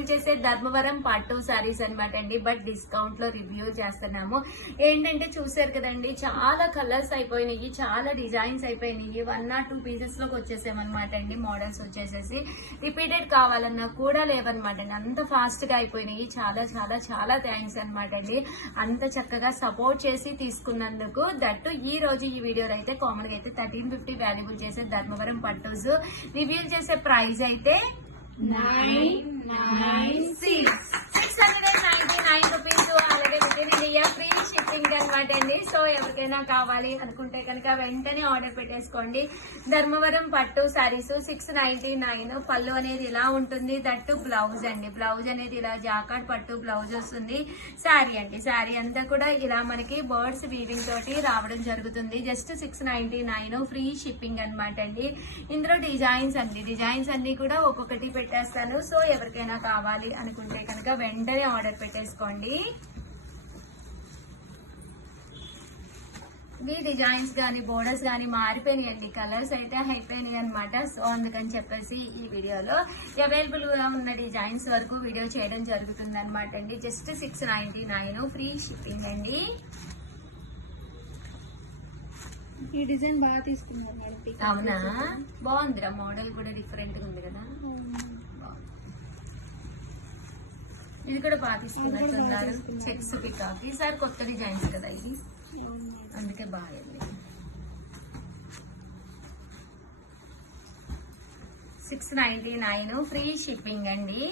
Available చేసే ధర్మవరం పట్టు సారీస్ అనమాట అండి. బట్ డిస్కౌంట్ లో రివ్యూ చేస్తున్నాము. ఏంటంటే చూసారు కదండి, చాలా కలర్స్ అయిపోయినాయి, చాలా డిజైన్స్ అయిపోయినాయి. 1 or 2 పీసెస్ లోకి వచ్చేసామన్నమాట అండి. మోడల్స్ వచ్చేసేసి రిపీటెడ్ కావాలన్నా కూడా లేవన్నమాట అండి. అంత ఫాస్ట్ గా అయిపోయినాయి. చాలా చాలా చాలా థ్యాంక్స్ అనమాట అండి, అంత చక్కగా సపోర్ట్ చేసి తీసుకున్నందుకు. దట్టు ఈ రోజు ఈ వీడియోలో అయితే కామన్ గా అయితే 1350 వాల్యుబుల్ చేసే ధర్మవరం పట్టూస్ రివ్యూ చేసే ప్రైస్ అయితే 699 రూపీస్. అలాగే with in India free shipping అనమాట అండి. సో ఎవరికైనా కావాలి అనుకుంటే కనుక వెంటనే ఆర్డర్ పెట్టేసుకోండి. ధర్మవరం పట్టు సారీస్ 699. పళ్ళు అనేది ఇలా ఉంటుంది. దట్టు బ్లౌజ్ అండి, బ్లౌజ్ అనేది ఇలా జాకాట్ పట్టు బ్లౌజ్ వస్తుంది. శారీ అండి, శారీ అంతా కూడా ఇలా మనకి బర్డ్స్ వీవింగ్ తోటి రావడం జరుగుతుంది. జస్ట్ 699 ఫ్రీ షిప్పింగ్ అనమాట అండి. ఇందులో డిజైన్స్ అండి, డిజైన్స్ అన్ని కూడా ఒక్కొక్కటి పెట్టేస్తాను. సో ఎవరికైనా కావాలి అనుకుంటే కనుక వెంటనే ఆర్డర్ పెట్టేసుకోండి. ఈ డిజైన్స్ గానీ బోర్డర్స్ గానీ మారిపోయినాయండి, కలర్స్ అయితే అయిపోయినాయి అనమాట. సో అందుకని చెప్పేసి ఈ వీడియోలో అవైలబుల్ గా ఉన్న డిజైన్స్ వరకు వీడియో చేయడం జరుగుతుంది అనమాట అండి. జస్ట్ 699 ఫ్రీ షిప్పింగ్ అండి. ఈ డిజైన్ బాగా తీసుకున్నారు మేడం. అవునా, బాగుందిరా, మోడల్ కూడా డిఫరెంట్ గా ఉంది కదా. ఇది కూడా బాగా తీసుకున్నట్టున్నారు. చెక్స్ పికాక్ ఈసారి కొత్త డిజైన్స్ కదా ఇది, అందుకే బాగుంది. 699 ఫ్రీ షిప్పింగ్ అండి.